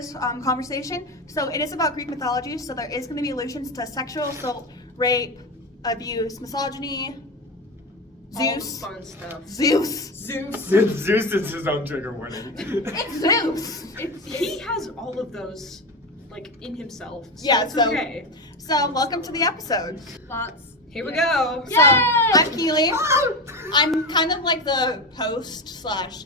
this conversation. So it is about Greek mythology, so there is going to be allusions to sexual assault, rape, abuse, misogyny, Zeus. All fun stuff. Zeus. Zeus is his own trigger warning. It's Zeus. He has all of those, like, in himself. So Yeah, it's so- okay. So welcome to the episode. Lots. Here we go. So I'm Keeley. I'm kind of like the host slash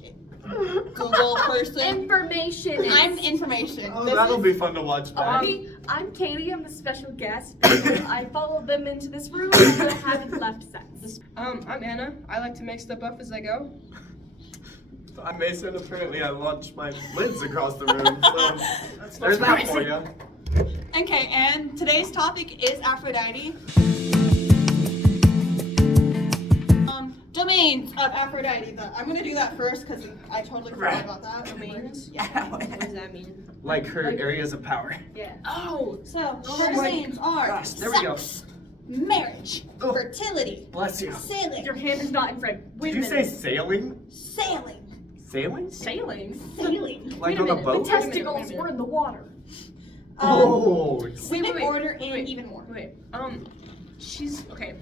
Google person. Information. I'm information. Oh, This that'll is- be fun to watch back. I'm Katie. I'm the special guest. I followed them into this room and I haven't left since. I'm Anna. I like to make stuff up as I go. I'm Mason. Apparently, I launched my lids across the room, so there's that for you. Okay, and today's topic is Aphrodite. Domains of Aphrodite. I'm gonna do that first because I totally forgot about that. Domains? Yeah. What does that mean? Like her areas of power. Yeah. Oh! So Oh her my domains are gosh, there we go. sex, marriage, Oh. fertility, Bless you. sailing, Your hand is not in front. Wait Did a you say minute. sailing? sailing, Sailing? Sailing? sailing. Like Wait a on a minute. The boat? Wait a minute, testicles wait a minute. were in the water. Oh! We Wait, can wait, order in wait. even more. Wait, she's, okay.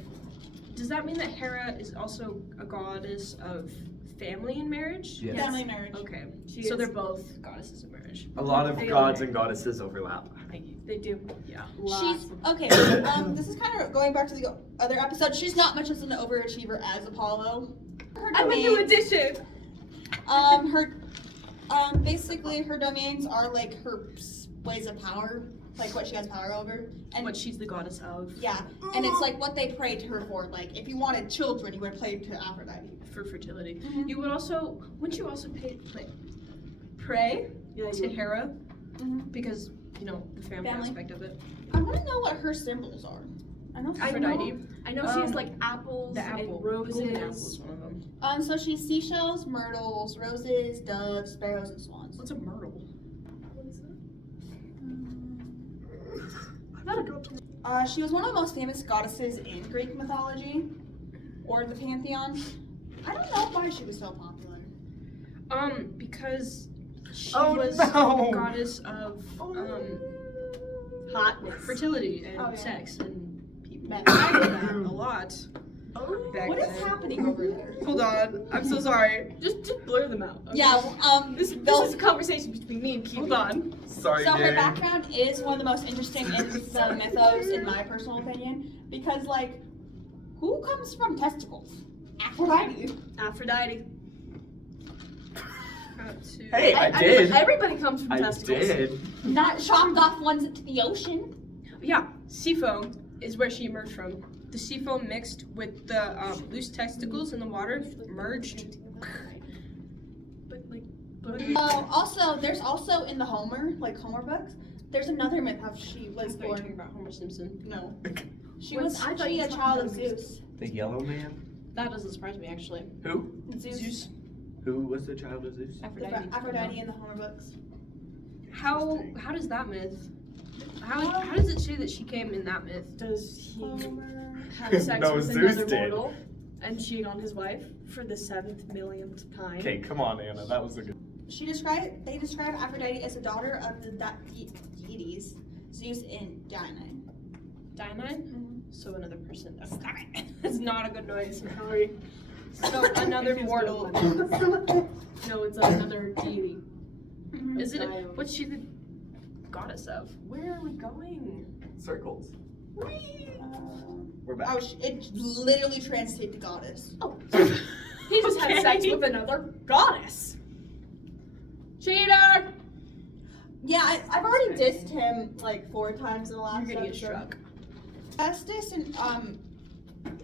Does that mean that Hera is also a goddess of family and marriage? Yes. Family marriage. Okay, She so is. they're both goddesses of marriage. A lot of They gods are. and goddesses overlap. They do. Yeah. She's okay. This is kind of going back to the other episode. She's not much as an overachiever as Apollo. Her I'm a new domains- addition. Basically her domains are like her ways of power, like what she has power over, and What she's the goddess of yeah, and it's like what they pray to her for. Like if you wanted children, you would pray to Aphrodite. for fertility. Mhm. You would also, wouldn't you also pray Yeah, to Hera? Mhm. Because, you know, the family Family. aspect of it. I want to know what her symbols are. I know. Aphrodite. I know she has like apples The apple. and roses. Golden apple is one of them. So she's seashells, myrtles, roses, doves, sparrows, and swans. What's a myrtle? She was one of the most famous goddesses in Greek mythology, or the pantheon. I don't know why she was so popular. Because she Oh, was no. a goddess of, Hotness. fertility and Oh, yeah. sex and people Men. did that a lot back What is then. happening over there? Hold on, I'm so sorry. Just blur them out. okay? Yeah. This they'll- is a conversation between me and Keeley. Hold on. Sorry, So her gang. background is one of the most interesting in the mythos, in my personal opinion, because like, who comes from testicles? Aphrodite. Aphrodite. Hey, I did. Everybody comes from I testicles. did. Not chopped off ones into the ocean. Yeah, sea foam is where she emerged from. The sea foam mixed with the loose testicles in the water merged. But like, Also, there's also in the Homer books, there's another myth how she I was thought you were talking born. about Homer Simpson. No, she What's- was I thought she you a were child talking of about Zeus. The yellow man? That doesn't surprise me actually. Who? Zeus. Who was the child of Zeus? Aphrodite. Aphrodite in the Homer books. How does that myth? How does it say that she came in that myth? does he Homer. have sex No, with Zeus another did. mortal and cheat on his wife for the 7th millionth time? Okay, come on, Anna. That was a good. They describe Aphrodite as a daughter of the deities Zeus and Dione. Diamond? So another person. Oh, stop it. It's not a good noise. Sorry. So another mortal. No, it's another deity. Is it? Dione. What's she the goddess of? Where are we going? Circles. We're back. Oh, it literally translates to goddess. Oh, he just had sex with another goddess. Cheater! Yeah, I've already dissed him like 4 times in the last You're gonna get episode. struck. Festus and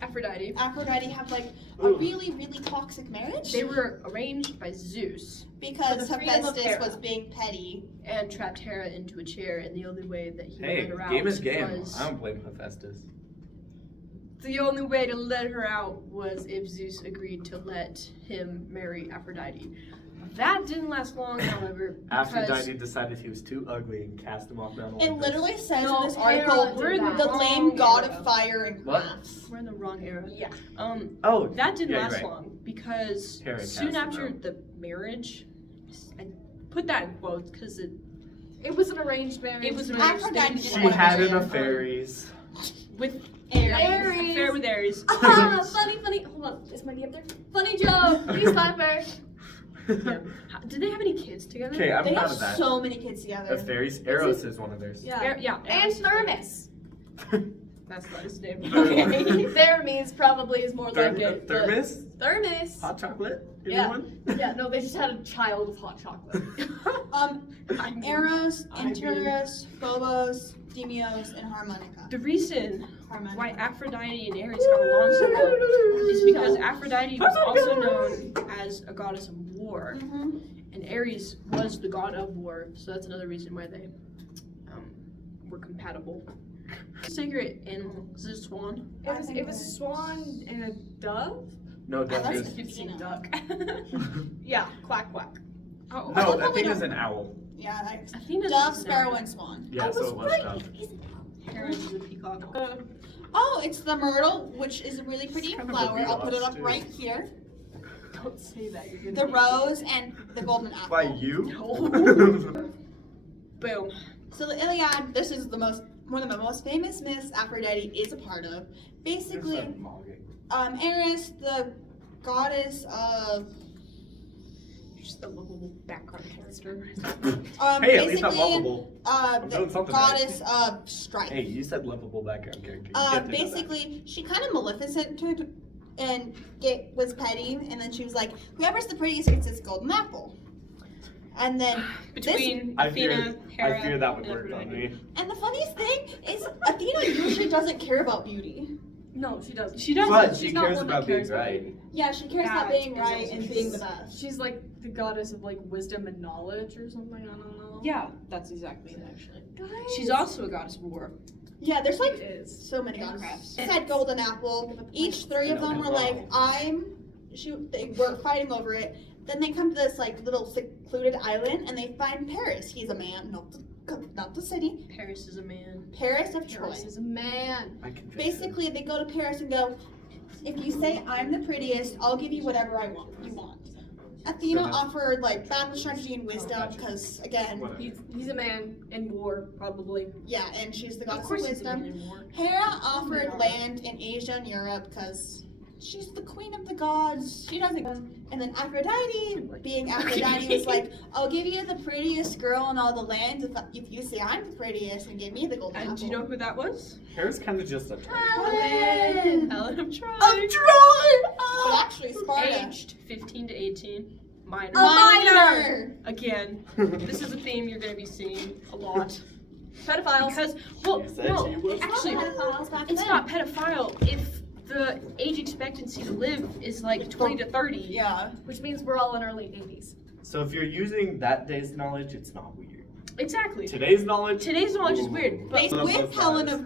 Aphrodite. Aphrodite have like a Ooh. really, really toxic marriage They were arranged by Zeus because For the freedom of Hephaestus Hera. was being petty. and trapped Hera into a chair, and the only way that he Hey, let her out game is game. was I don't blame Hephaestus. the only way to let her out was if Zeus agreed to let him marry Aphrodite. That didn't last long, however, because Aphrodite decided he was too ugly and cast him off Mount It Olympus. literally says No, in this Hera article, did we're in that. the lame wrong god era. of fire and What? crafts. We're in the wrong era. Yeah. Oh, That didn't yeah, last right. long because Hera soon cast him after out. the marriage, I put that in quotes because It was an arranged marriage. It was Aphrodite She had an affairs. with Aries. Aries. Affair with Aries. Funny. Hold on, this might be up there. Funny joke. Please clap her. Yeah. Did they have any kids together? Okay, I'm They proud have of that. so many kids together. Affairs. Eros is one of theirs. Yeah. Yeah. And Aries. Thermos. That's not his name. Okay. Thermes probably is more like it. but- Thermos? Thermos. Hot chocolate? Yeah. Anyone? Yeah, no, they just had a child with hot chocolate. Eros, I mean- Antares, Phobos, Deimos, and Harmonica. The reason Harmonica. why Aphrodite and Aries got along so well is because Aphrodite was also known as a goddess of war, Mhm. and Aries was the god of war, so that's another reason why they were compatible. Sacred animal is it a swan? It was a swan and a dove? No, that's that a is. cute scene. duck. Yeah, quack quack. Oh, No, love that thing how is an owl. Yeah, Athena's dove, is sparrow, and swan. Yeah, so it was dove. Aries is a peacock. Oh, it's the myrtle, which is a really pretty kind of a flower. I'll put it lost, up too. right here. Don't say that. You're The rose and the golden apple. By you? Boom. So the Iliad, this is one of the most famous myths Aphrodite is a part of. Basically, Eris, the goddess of Just a lovable background character. Hey, at least I'm basically, lovable. I'm the doing something goddess of strife. Hey, you said lovable background character. You get to know that. Basically, she kind of Maleficent and was petty, and then she was like, whoever's the prettiest gets this golden apple. And then Between I Athena, fear Hera, that would and work on Aphrodite. me. and the funniest thing is Athena usually doesn't care about beauty. No, she doesn't. She doesn't. But she's she not cares one that about being cares about right. beauty. Yeah, she cares about That being is right also and true. being the best. She's like the goddess of like wisdom and knowledge or something. I don't know. Yeah, that's exactly it, actually. Guys. She's also a goddess of war. Yeah, there's like She is. so many And gods. crafts. It said golden apple. Each three of them were like, they were fighting over it. Then they come to this like little secluded island and they find Paris. He's a man, not the city. Paris is a man. Paris of Troy. Paris is a man. I can Basically, they go to Paris and go, if you say I'm the prettiest, I'll give you whatever you want. Athena So that's- offered like battle strategy and wisdom gotcha. because again, Whatever. He's a man in war, probably. yeah, and she's the Of goddess of course he's a man wisdom. in war. Hera offered land in Asia and Europe because she's the queen of the gods. She doesn't. And then Aphrodite, being Aphrodite, was like, "I'll give you the prettiest girl in all the land if you say I'm the prettiest and give me the golden apple." And do you know who that was? Hair's kind of just a Helen Helen of Troy. of Troy. But actually, Sparta. Aged 15 to 18. Minor. A minor. Again, this is a theme you're going to be seeing a lot. Pedophiles. Because, well, You said no, she was actually, Pedophiles back it's then. not pedophile if the age expectancy to live is like 20 to 30. Yeah. Which means we're all in our late 80s. So if you're using that day's knowledge, it's not weird. Exactly. Today's knowledge. Today's knowledge is weird, but Based One of with both Helen sides.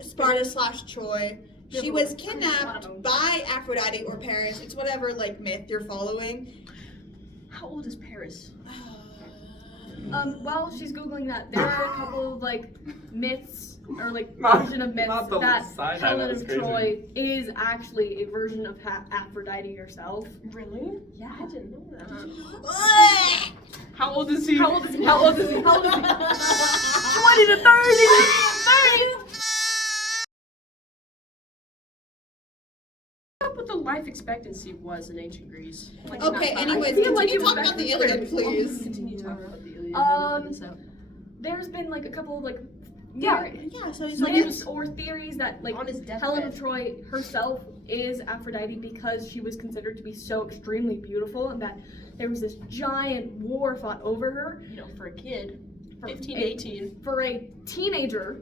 of Sparta / Troy. She was kidnapped by Aphrodite or Paris. It's whatever like myth you're following. how old is Paris? While she's googling that, there are a couple of like myths or like Not- version of myths not the that side eye, Helen that was of crazy. Troy is actually a version of Aphrodite herself. Really? Yeah. I didn't know that. How old is he? How old is he? How old is he? How old is he? 20 to 30! 30! What the life expectancy was in ancient Greece? Like, Okay, not- anyways, I feel like continue it was talking about the back Iliad, then. please. Continue talking about the Iliad. Um, There's been like a couple of like Yeah. Yeah, so he's like, myths or theories that like On his deathbed. Helen of Troy herself is Aphrodite because she was considered to be so extremely beautiful and that there was this giant war fought over her. You know, for a kid, For 15, a- 18. For a teenager,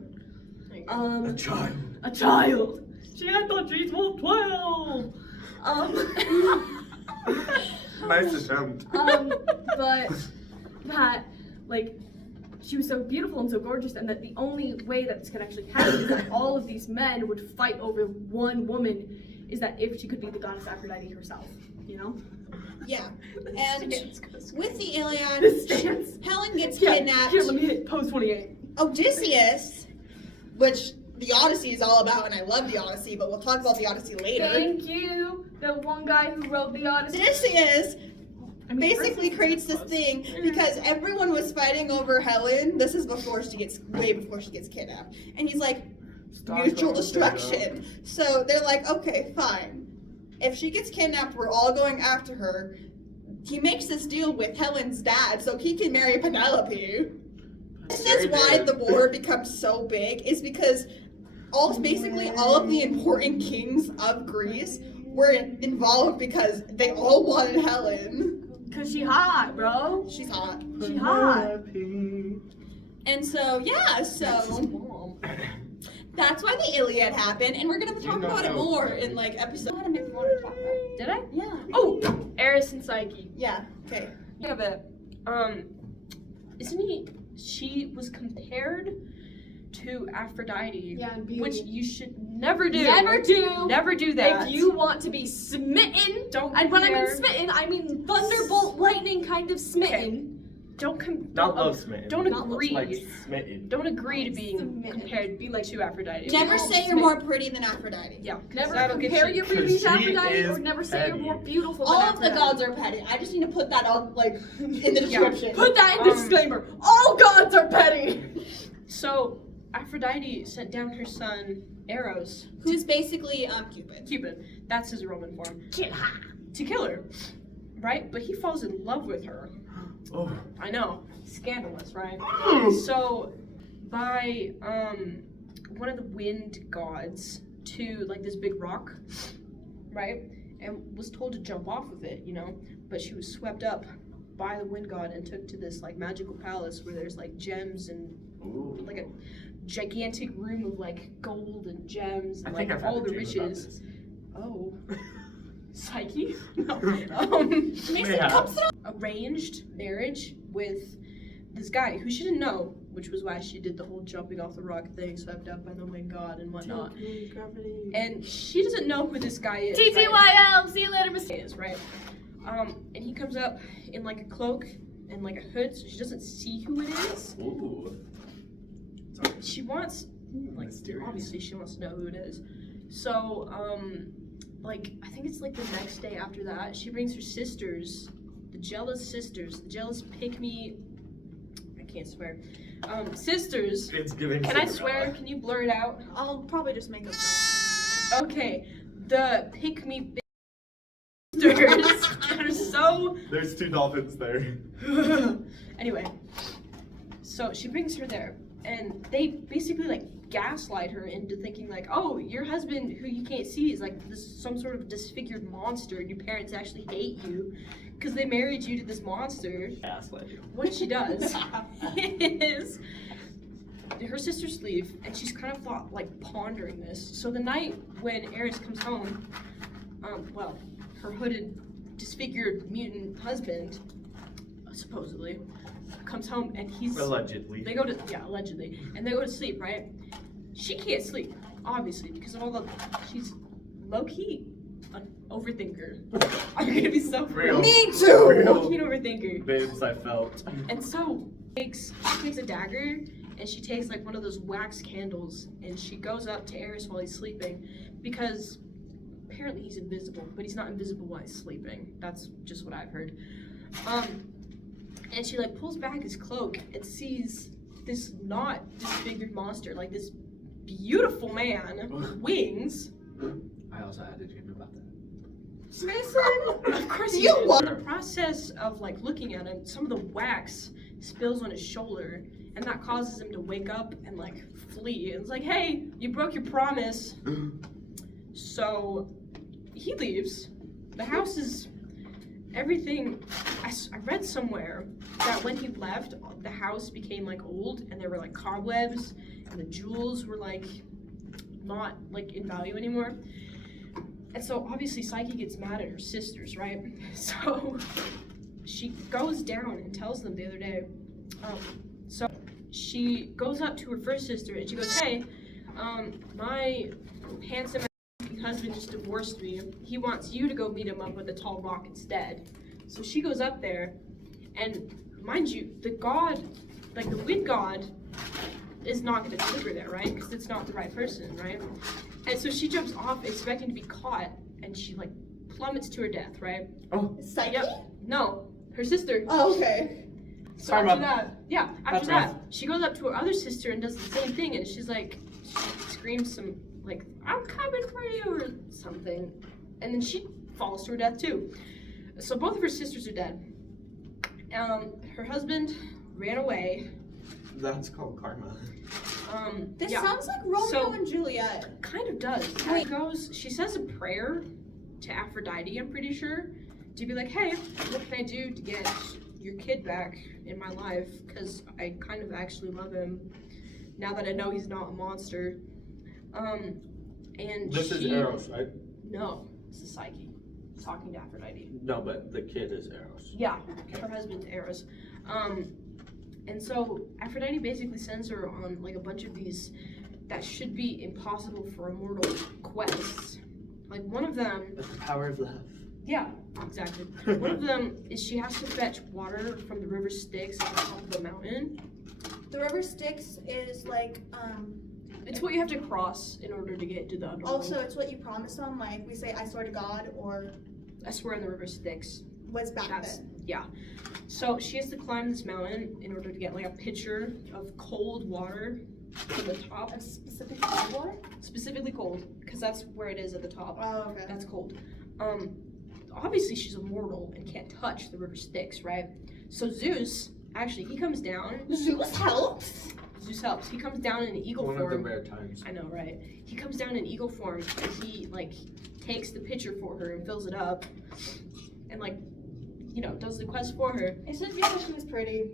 There you go. A child. a child. She had the G12. Nice attempt. But that like she was so beautiful and so gorgeous, and that the only way that this could actually happen is that all of these men would fight over one woman. Is that if she could be the goddess Aphrodite herself, you know? yeah. And with the Iliad, This stance. Helen gets Yeah, kidnapped. here, let me hit pose 28. Odysseus, which the Odyssey is all about, and I love the Odyssey, but we'll talk about the Odyssey later. Thank you, the one guy who wrote the Odyssey. Odysseus basically creates this thing because everyone was fighting over Helen. This is way before she gets kidnapped. And he's like, mutual destruction. So they're like, okay, fine. If she gets kidnapped, we're all going after her. He makes this deal with Helen's dad so he can marry Penelope. This is why the war becomes so big, is because basically all of the important kings of Greece were involved because they all wanted Helen. Cause she hot, bro. She's hot. She hot. And so, yeah, that's why the Iliad happened, and we're gonna talk about it more in like episode. I don't know if you want to talk about it. Did I? Yeah. Oh, Eris and Psyche. Yeah. Okay. Think of it. She was compared to Aphrodite. Yeah, and beauty. Which you should never do. Never do. Never do that. If you want to be smitten, Don't and when I mean compare- smitten, I mean thunderbolt lightning kind of smitten. Not love smitten. Don't Not love agree. Like smitten. Don't agree to being Smitten. compared to Aphrodite. Never say you're more pretty than Aphrodite. Yeah. Never that'll get compare you. your beauty to She Aphrodite, is or never say you're petty. more beautiful All than of the Aphrodite. gods are petty. I just need to put that on, like, in the description. Put that in the disclaimer. All gods are petty. So Aphrodite sent down her son Eros, Who's basically Cupid. Cupid. That's his Roman form. Kill her. To kill her, right? But he falls in love with her. Oh. I know, scandalous, right? So, by one of the wind gods to like this big rock, right? And was told to jump off of it, but she was swept up by the wind god and took to this like magical palace where there's like gems and like a gigantic room of like gold and gems and like all the riches. Oh. Psyche? No. Mason comes through. Arranged marriage with this guy who she didn't know, which was why she did the whole jumping off the rock thing, swept up by the wind god and whatnot. And she doesn't know who this guy is. TTYL. See you later, Miss. Is right. And he comes up in like a cloak and like a hood, so she doesn't see who it is. Ooh. She wants, like, Mysterious. obviously she wants to know who it is. So, like, I think it's like the next day after that, she brings her sisters, the jealous pick-me, I can't swear, sisters. It's giving. Can I swear? Can you blur it out? I'll probably just make up. Okay, the pick-me sisters are so... There's 2 dolphins there. Anyway, so she brings her there, and they basically like gaslight her into thinking like, oh, your husband who you can't see is like some sort of disfigured monster, and your parents actually hate you because they married you to this monster. Gaslight you. What she does is her sisters leave, and she's kind of pondering this. So the night when Eris comes home, her hooded, disfigured mutant husband, supposedly, comes home and he's Allegedly. Allegedly, and they go to sleep, right? She can't sleep, obviously, because of all she's low-key an overthinker. I'm gonna be so Real. Me too! Real. low-key an overthinker. Babes, I felt. And so she takes a dagger and she takes like one of those wax candles and she goes up to Eris while he's sleeping because apparently he's invisible, but he's not invisible while he's sleeping. That's just what I've heard. And she like pulls back his cloak and sees this not disfigured monster, like this beautiful man with wings. I also had a dream about that. Mason? Of course You did. what? In the process of like looking at him, some of the wax spills on his shoulder, and that causes him to wake up and like flee. And it's like, hey, you broke your promise. So he leaves. The house is everything. I read somewhere that when he left, the house became like old, and there were like cobwebs, and the jewels were like not like in value anymore. And so obviously Psyche gets mad at her sisters, right? So she goes down and tells them the other day. So she goes up to her first sister and she goes, hey, my handsome husband just divorced me. He wants you to go meet him up at the tall rock instead. So she goes up there, and mind you, the god, like the wind god, is not going to take her there, right? Because it's not the right person, right? And so she jumps off expecting to be caught, and she like plummets to her death, right? Oh. Psyche? Yep. No, her sister. Oh, okay. So Karma. after that, That's that, rough. she goes up to her other sister and does the same thing, and she's like, she screams some, like, I'm coming for you, or something. And then she falls to her death too. So both of her sisters are dead. Her husband ran away. That's called karma. This yeah, sounds like Romeo So- and Juliet. kind of does. Wait. She says a prayer to Aphrodite, I'm pretty sure, to be like, hey, what can I do to get your kid back in my life? Because I kind of actually love him now that I know he's not a monster. And This is she- Eros, right? No, this is Psyche talking to Aphrodite. No, but the kid is Eros. Yeah, her husband's Eros. And so Aphrodite basically sends her on like a bunch of these that should be impossible for a mortal quests. Like one of them, The power of love. yeah, exactly. One of them is she has to fetch water from the river Styx at the top of the mountain. The river Styx is like, It's what you have to cross in order to get to the underworld. also it's what you promise them. Like we say, I swear to God, or I swear on the river Styx. was back That's, then. yeah. So she has to climb this mountain in order to get like a pitcher of cold water from the top. A specific cold water? Specifically cold, because that's where it is at the top. Oh, okay. That's cold. Obviously she's immortal and can't touch the river Styx, right? So Zeus, actually, he comes down. Zeus helps. Zeus helps. He comes down in eagle One of the form. rare times. I know, right? He comes down in eagle form and he like takes the pitcher for her and fills it up, and like, you know, does the quest for her. Isn't because she was pretty?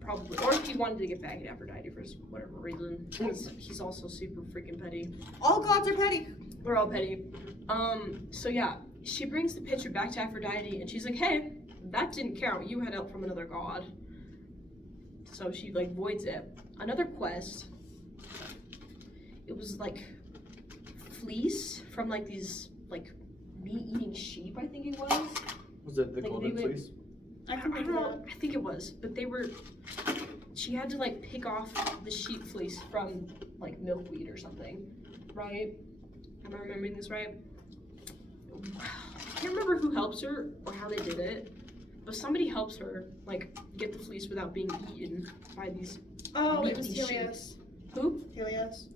Probably. Or if he wanted to get back at Aphrodite for whatever reason. Because he's also super freaking petty. All gods are petty. We're all petty. So yeah, she brings the pitcher back to Aphrodite and she's like, hey, that didn't count. You had help from another god. So she like voids it. Another quest, it was like fleece from like these like meat-eating sheep, I think it was. Was it the Like, golden they would- fleece? I I can don't know. I think it was, but they were. She had to like pick off the sheep fleece from like milkweed or something, right? Am I remembering this right? I can't remember who helps her or how they did it, but somebody helps her like get the fleece without being eaten by these. Oh, it was meaty sheep. Helios. Who? Helios.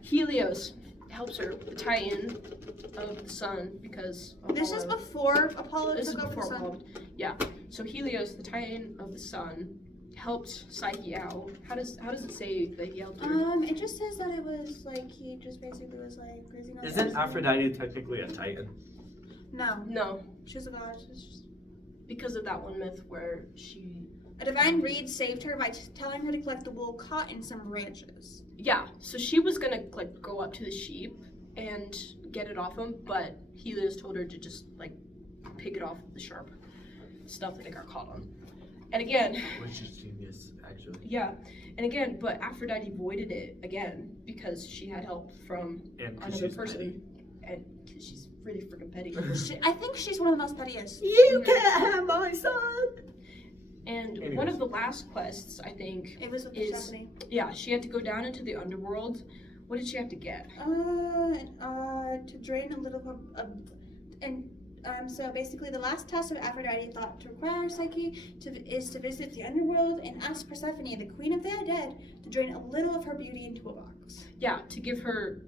Helios helps her, the Titan of the sun, because This is Apollo- before Apollo This is took over the before sun. Apollo. Yeah. So Helios, the Titan of the sun, helped Psyche out. How does it say that he helped her? It just says that it was like he just basically was like crazy. Isn't Aphrodite technically a titan? No, No, she was a god. She was just... because of that one myth where she. A divine reed saved her by telling her to collect the wool caught in some branches. Yeah. So she was gonna like go up to the sheep and get it off him, but Helios told her to just like pick it off the sharp stuff that it got caught on. And again, Which is genius, actually. yeah, and again, but Aphrodite voided it again because she had help from And 'cause another she's person, petty. and 'cause she's really freaking petty. I think she's one of the most pettiest. You can't have my son! And Anyways. one of the last quests, I think, It was with Is- Persephone. yeah, she had to go down into the underworld. What did she have to get? To drain a little so basically the last task of Aphrodite thought to require Psyche is to visit the underworld and ask Persephone, the queen of the dead, to drain a little of her beauty into a box. Yeah, to give her.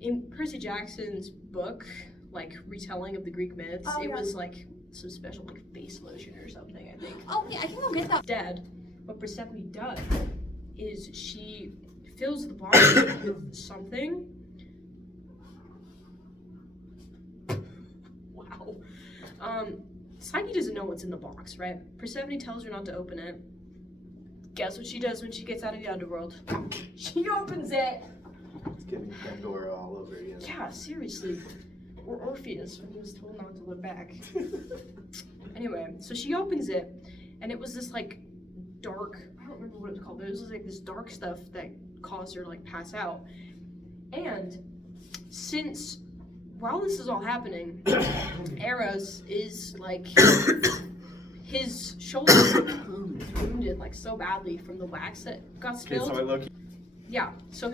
In Percy Jackson's book, like retelling of the Greek myths, Oh, it yeah. was like some special like face lotion or something, I think. Oh yeah, I can go get that. Dead. What Persephone does is she fills the box with something. Wow. Psyche doesn't know what's in the box, right? Persephone tells her not to open it. Guess what she does when she gets out of the underworld? She opens it. It's getting Pandora all over again. Yeah, seriously. Or Orpheus when he was told not to look back. Anyway, so she opens it, and it was this like dark, I don't remember what it was called, but it was like this dark stuff that caused her to like pass out. And since while this is all happening, Eros is like his shoulder is wounded like so badly from the wax that got Okay, spilled. so I look. yeah, so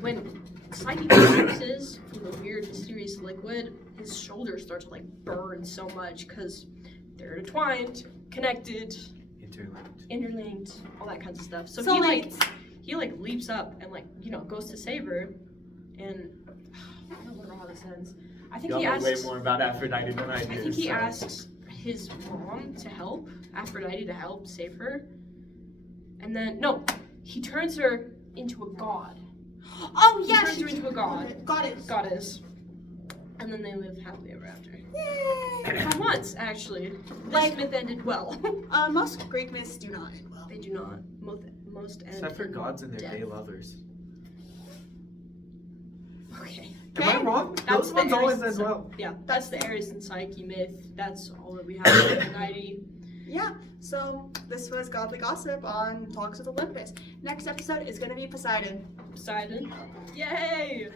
when Psyche collapses from the weird, mysterious liquid, his shoulders start to like burn so much because they're intertwined, connected, interlinked, all that kinds of stuff. So he leaps up and goes to save her, and I don't remember how this ends. I think Y'all he know asks. way more about Aphrodite than I do. I think he so. asks his mom to help Aphrodite to help save her, and then he turns her into a god. Oh He yeah, turns her into a god. Goddess. And then they live happily ever after. Yay! For once, actually, this Like- myth ended well. Most Greek myths do not end well. They do not. Most end. Except for in gods and their death. gay lovers. Okay. Am I wrong? That's Those the ones always Ares end well. Yeah, that's the Ares and Psyche myth. That's all that we have on Aphrodite. Yeah, so this was Godly Gossip on Talks with Olympus. Next episode is going to be Poseidon. Poseidon. Yay!